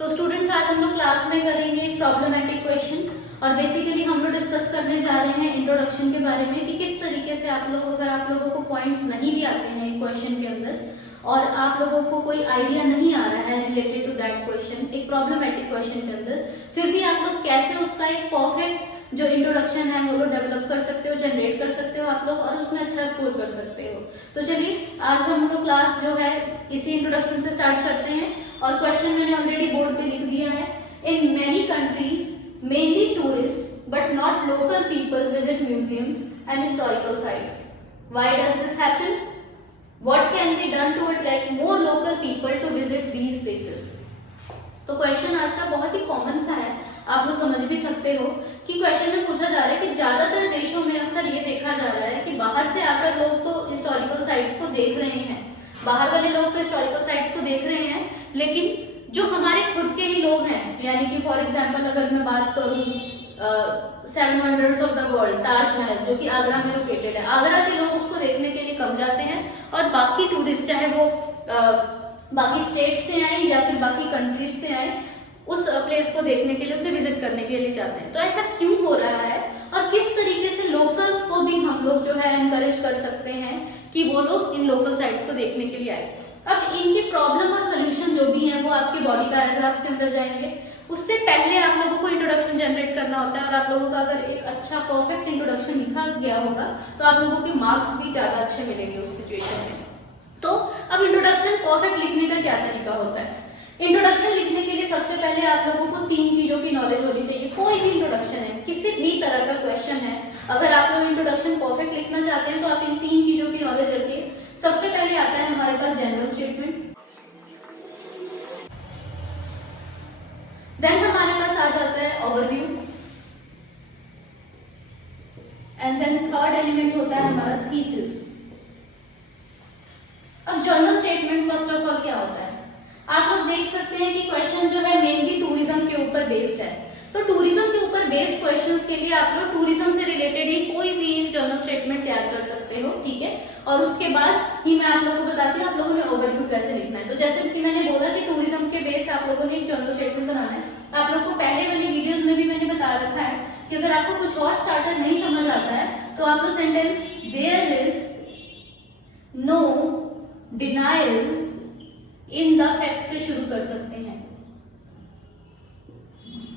तो स्टूडेंट्स आज हम लोग क्लास में करेंगे एक प्रॉब्लमेटिक क्वेश्चन और बेसिकली हम लोग डिस्कस करने जा रहे हैं इंट्रोडक्शन के बारे में कि किस तरीके से आप लोग, अगर आप लोगों को पॉइंट्स नहीं भी आते हैं एक क्वेश्चन के अंदर और आप लोगों को कोई आइडिया नहीं आ रहा है रिलेटेड टू दैट क्वेश्चन, एक प्रॉब्लमेटिक क्वेश्चन के अंदर, फिर भी आप लोग कैसे उसका एक परफेक्ट जो इंट्रोडक्शन है वो लोग डेवलप कर सकते हो, जनरेट कर सकते हो आप लोग और उसमें अच्छा स्कोर कर सकते हो। तो चलिए आज हम लोग क्लास जो है इसी इंट्रोडक्शन से स्टार्ट करते हैं और क्वेश्चन मैंने ऑलरेडी बोर्ड पे लिख दिया है। In many countries mainly tourist but not local people visit museums and historical sites. Why does this happen? What can be done to attract more local people to visit these places? तो question आज का बहुत ही common सा है, आप लोग समझ भी सकते हो कि क्वेश्चन में पूछा जा रहा है कि ज्यादातर देशों में अक्सर ये देखा जा रहा है कि बाहर से आकर लोग तो हिस्टोरिकल साइट्स को देख रहे हैं, बाहर वाले लोग तो हिस्टोरिकल साइट्स को देख रहे हैं, लेकिन जो हमारे खुद के ही लोग हैं, यानी कि फॉर एग्जांपल अगर मैं बात करूं 7 wonders of the world Taj Mahal जो कि आगरा में लोकेटेड है, आगरा के लोग उसको देखने के लिए कम जाते हैं और बाकी टूरिस्ट चाहे वो बाकी स्टेट से आए या फिर बाकी कंट्रीज से आए उस प्लेस को देखने के लिए, उसे विजिट करने के लिए जाते हैं। तो ऐसा क्यों हो रहा है और किस तरीके से लोकल्स को भी हम लोग जो है एनकरेज कर सकते हैं कि वो लोग इन लोकल साइट्स को देखने के लिए आए। अब इनकी प्रॉब्लम और सोल्यूशन जो भी है वो आपके बॉडी पैराग्राफ्स के अंदर जाएंगे। उससे पहले आप लोगों को इंट्रोडक्शन जनरेट करना होता है और आप लोगों का अगर एक अच्छा परफेक्ट इंट्रोडक्शन लिखा गया होगा तो आप लोगों के मार्क्स भी ज्यादा अच्छे मिलेंगे उस सिचुएशन में। तो अब इंट्रोडक्शन परफेक्ट लिखने का क्या तरीका होता है? इंट्रोडक्शन लिखने के लिए सबसे पहले आप लोगों को 3 चीजों की नॉलेज होनी चाहिए। कोई भी इंट्रोडक्शन है, किसी भी तरह का क्वेश्चन है, अगर आप लोग इंट्रोडक्शन परफेक्ट लिखना चाहते हैं तो आप इन 3 चीजों की नॉलेज रखिए। सबसे पहले आता है हमारे पास जनरल स्टेटमेंट, देन हमारे पास आ जाता है overview and then third element होता है हमारा थीसिस। अब general statement first of all क्या होता है? आप लोग देख सकते हैं कि क्वेश्चन जो है मेनली टूरिज्म के ऊपर बेस्ड है, तो टूरिज्म के ऊपर बेस्ड क्वेश्चंस के लिए आप लोग टूरिज्म से रिलेटेड ही कोई भी जनरल स्टेटमेंट तैयार कर सकते हो, ठीक है। और उसके बाद ही मैं आप लोगों को बताती हूँ आप लोगों ने ओवरव्यू कैसे लिखना है। तो जैसे कि मैंने बोला कि टूरिज्म के बेस्ड आप लोगों ने एक जनरल स्टेटमेंट बनाना है। आप लोग को पहले वाली वीडियोस में भी मैंने बता रखा है कि अगर आपको कुछ और स्टार्टर नहीं समझ आता है तो आप लोग sentence there is no denial in the fact से शुरू कर सकते हैं।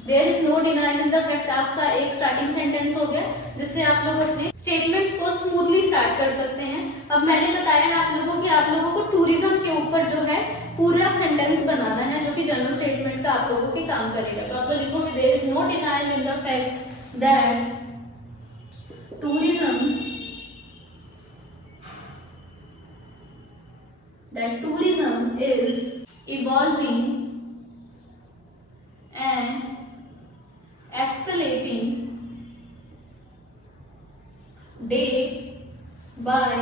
There is no denial in the fact आपका एक स्टार्टिंग सेंटेंस हो गया जिससे आप लोग अपने स्टेटमेंट्स को स्मूथली स्टार्ट कर सकते हैं। अब मैंने बताया है आप लोगों कि आप लोगों को टूरिज्म के ऊपर जो है पूरा सेंटेंस बनाना है जो कि जनरल स्टेटमेंट का आप लोगों के काम करेगा। तो आप लोग लिखोगे there is no denial in the fact that tourism is evolving and escalating day by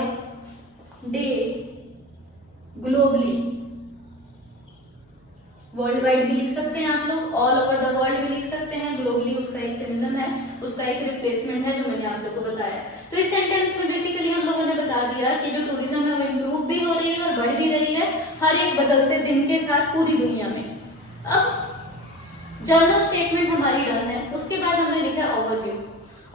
day globally। World wide भी लिख सकते हैं आप लोग, ऑल ओवर द वर्ल्ड भी लिख सकते हैं, ग्लोबली उसका एक सिनोनिम है, उसका एक रिप्लेसमेंट है जो मैंने आप लोगों को बताया। तो इस सेंटेंस में बेसिकली हम लोगों ने बता दिया कि जो टूरिज्म है वो इम्प्रूव भी हो रही है और बढ़ भी रही है हर एक बदलते दिन के साथ पूरी दुनिया में। अब जनरल स्टेटमेंट हमारी डन है, उसके बाद हमने लिखा ओवरव्यू।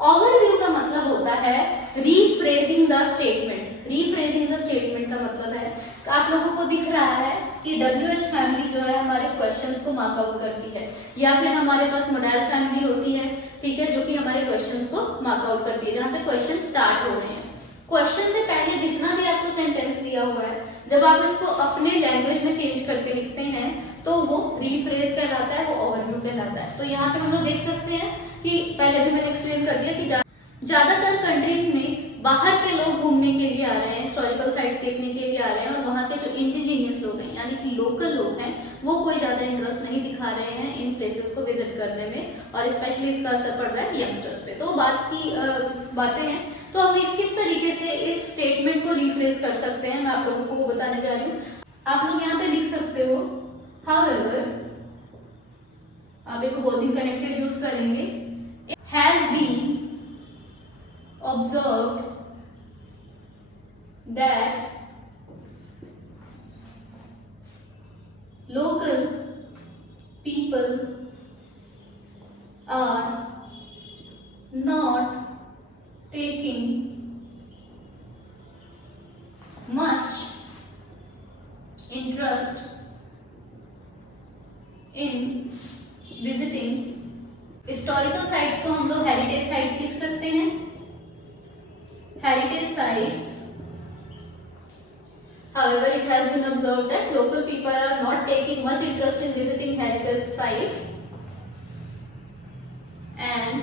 ओवरव्यू का मतलब होता है rephrasing the statement. Rephrasing the statement का मतलब है आप लोगों को दिख रहा है कि WH फैमिली जो है हमारे क्वेश्चंस को मार्क आउट करती है, या फिर हमारे पास मोडेल फैमिली होती है, ठीक है, जो कि हमारे क्वेश्चंस को मार्क आउट करती है, जहां से क्वेश्चन स्टार्ट हो रहे हैं। क्वेश्चन से पहले जितना भी आपको सेंटेंस दिया हुआ है जब आप इसको अपने लैंग्वेज में चेंज करके लिखते हैं तो वो रीफ्रेज कहलाता है, वो ओवरव्यू कहलाता है। तो यहाँ पे हम लोग देख सकते हैं कि पहले भी मैंने एक्सप्लेन कर दिया कि ज्यादातर कंट्रीज में बाहर के लोग घूमने के लिए आ रहे हैं, हिस्टोरिकल साइट्स देखने के लिए आ रहे हैं और वहाँ के जो इंडिजीनियस लोग हैं यानी कि लोकल लोग हैं वो कोई ज्यादा इंटरेस्ट नहीं दिखा रहे हैं इन प्लेसेस को विजिट करने में और स्पेशली इसका असर पड़ रहा है यंगस्टर्स पे। तो बात की बातें हैं, तो हम किस तरीके से इस स्टेटमेंट को रिफ्रेश कर सकते हैं मैं आप लोगों को वो बताने जा रही हूँ। आप लोग यहाँ पे लिख सकते हो हाउएवर, आप एक अपोजिंग कनेक्टेड यूज करेंगे, has been observed that local people are not taking much interest in visiting historical sites को हम लोग हेरिटेज साइट्स लिख सकते हैं। Heritage sites, however it has been observed that local people are not taking much interest in visiting heritage sites and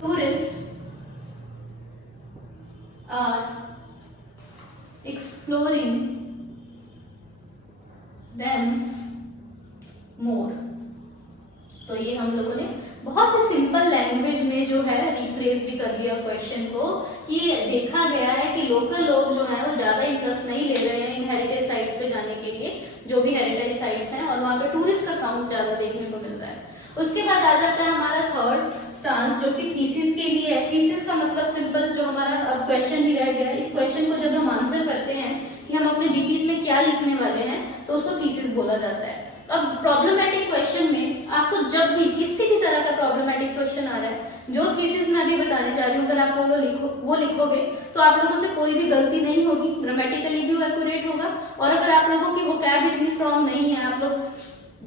tourists are exploring them more। तो ये हम लोगों ने बहुत ही सिंपल लैंग्वेज में जो है रिफ्रेज भी कर लिया क्वेश्चन को कि देखा गया है कि लोकल लोग जो है वो ज्यादा इंटरेस्ट नहीं ले रहे हैं इन हेरिटेज साइट्स पे जाने के लिए, जो भी हेरिटेज साइट्स हैं, और वहाँ पे टूरिस्ट का काउंट ज्यादा देखने को मिल रहा है। उसके बाद आ जाता है हमारा थर्ड स्टांस जो कि थीसिस के लिए है। थीसिस का मतलब सिंपल जो हमारा अब क्वेश्चन ही रह गया, इस क्वेश्चन को जब हम आंसर करते हैं कि हम अपने डीपीज में क्या लिखने वाले हैं तो उसको थीसिस बोला जाता है। अब प्रॉब्लमेटिक क्वेश्चन में आपको जब भी किसी भी तरह का प्रॉब्लमेटिक क्वेश्चन आ रहा है, जो थीसिस मैं अभी बताने जा रही हूँ, अगर आप वो लिखोगे तो आप लोगों से कोई भी गलती नहीं होगी, ग्रामेटिकली भी एक्यूरेट होगा। और अगर आप लोगों की वोकैब इतनी स्ट्रांग नहीं है, आप लोग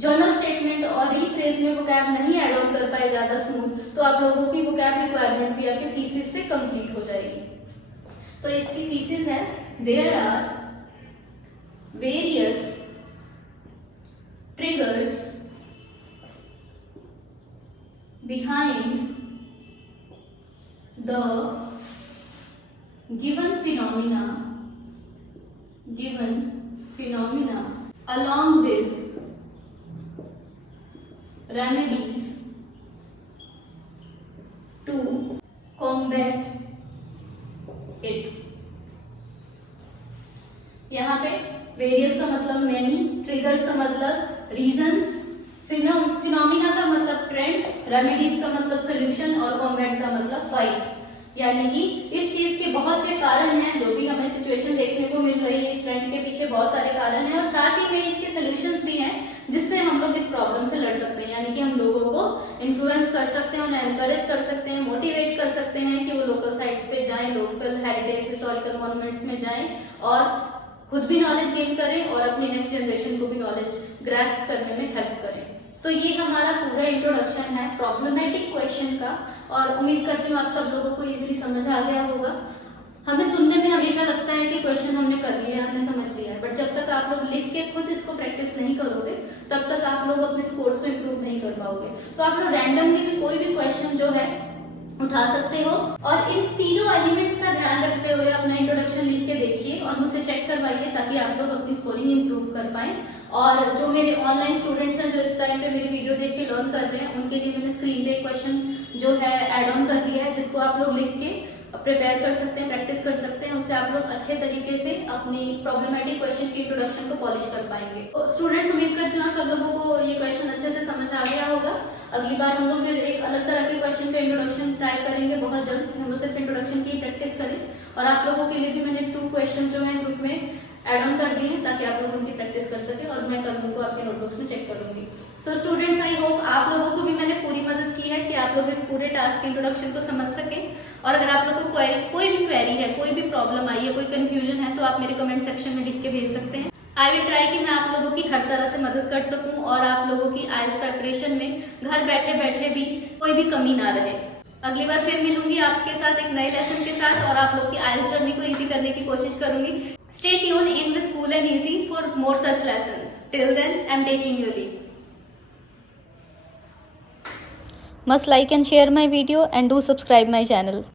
जर्नल स्टेटमेंट और रीफ्रेज में वोकैब नहीं ऐड ऑन कर पाए ज्यादा स्मूथ, तो आप लोगों की वोकैब रिक्वायरमेंट भी आपके थीसिस से कंप्लीट हो जाएगी। तो इसकी थीसिस है, there are various triggers behind the given phenomena along with remedies to combat it। यहाँ पे वेरियस का मतलब मैनी, ट्रिगर्स का मतलब रीजंस, फिनोमिना का मतलब ट्रेंड, रेमेडीज का मतलब सोल्यूशन और कॉम्बैट का मतलब फाइट। यानी कि इस चीज के बहुत से कारण हैं, जो भी हमें सिचुएशन देखने को मिल रही है, इस ट्रेंड के पीछे बहुत सारे कारण हैं और साथ ही में इसके सोल्यूशंस भी हैं जिससे हम लोग इस प्रॉब्लम से लड़ सकते हैं। यानी कि हम लोगों को इन्फ्लुएंस कर सकते हैं, उन्हें एनकरेज कर सकते हैं, मोटिवेट कर सकते हैं कि वो लोकल साइट्स पे जाएं, लोकल हेरिटेज हिस्टोरिकल मॉन्यूमेंट्स में जाएं और खुद भी नॉलेज गेन करें और अपनी नेक्स्ट जनरेशन को भी नॉलेज ग्रास्प करने में हेल्प करें। तो ये हमारा पूरा इंट्रोडक्शन है प्रॉब्लमेटिक क्वेश्चन का, और उम्मीद करती हूँ आप सब लोगों को इजीली समझ आ गया होगा। हमें सुनने में हमेशा लगता है कि क्वेश्चन हमने कर लिया, हमने समझ लिया है, बट जब तक आप लोग लिख के खुद इसको प्रैक्टिस नहीं करोगे तब तक आप लोग अपने स्कोर्स को इम्प्रूव नहीं कर पाओगे। तो आप लोग रैंडमली भी कोई भी क्वेश्चन जो है उठा सकते हो और इन तीनों एलिमेंट्स का ध्यान रखते हुए अपना इंट्रोडक्शन लिख के देखिए और मुझसे चेक करवाइए ताकि आप लोग अपनी स्कोरिंग इंप्रूव कर पाएं। और जो मेरे ऑनलाइन स्टूडेंट्स हैं जो इस टाइम पे मेरी वीडियो देख के लर्न कर रहे हैं, उनके लिए मैंने स्क्रीन पे क्वेश्चन जो है ऐड ऑन कर दिया है, जिसको आप लोग लिख के प्रिपेयर कर सकते हैं, प्रैक्टिस कर सकते हैं। उससे आप लोग अच्छे तरीके से अपनी प्रॉब्लमेटिक क्वेश्चन की इंट्रोडक्शन को पॉलिश कर पाएंगे। तो स्टूडेंट्स, उम्मीद करती हूँ आप सब लोगों को ये क्वेश्चन अच्छे से समझ आ गया होगा। अगली बार हम लोग फिर एक अलग तरह के क्वेश्चन का इंट्रोडक्शन ट्राई करेंगे बहुत जल्द। हम लोग सिर्फ इंट्रोडक्शन की प्रैक्टिस करें और आप लोगों के लिए भी मैंने 2 क्वेश्चन जो है ग्रुप में ऐड ऑन कर दिए हैं ताकि आप लोग उनकी प्रैक्टिस कर सके और मैं कल उनको आपके नोटबुक्स में चेक करूंगी। सो स्टूडेंट्स, आई होप आप लोगों को भी मैंने पूरी मदद की है कि आप लोग इस पूरे टास्क के इंट्रोडक्शन को समझ सकें। और अगर आप लोगों को कोई भी क्वेरी है, कोई भी प्रॉब्लम आई है, कोई कंफ्यूजन है, तो आप मेरे कमेंट सेक्शन में लिख के भेज सकते हैं। आई विल ट्राई कि मैं आप लोगों की हर तरह से मदद कर सकूं और आप लोगों की आइल्स प्रिपरेशन में घर बैठे बैठे भी कोई भी कमी ना रहे। अगली बार फिर मिलूंगी आपके साथ एक नए लेसन के साथ और आप लोग की आइल्स जर्नी को इजी करने की कोशिश करूंगी। Stay tuned in with Cool and Easy for more such lessons. Till then, I'm taking your leave. Must like and share my video and do subscribe my channel.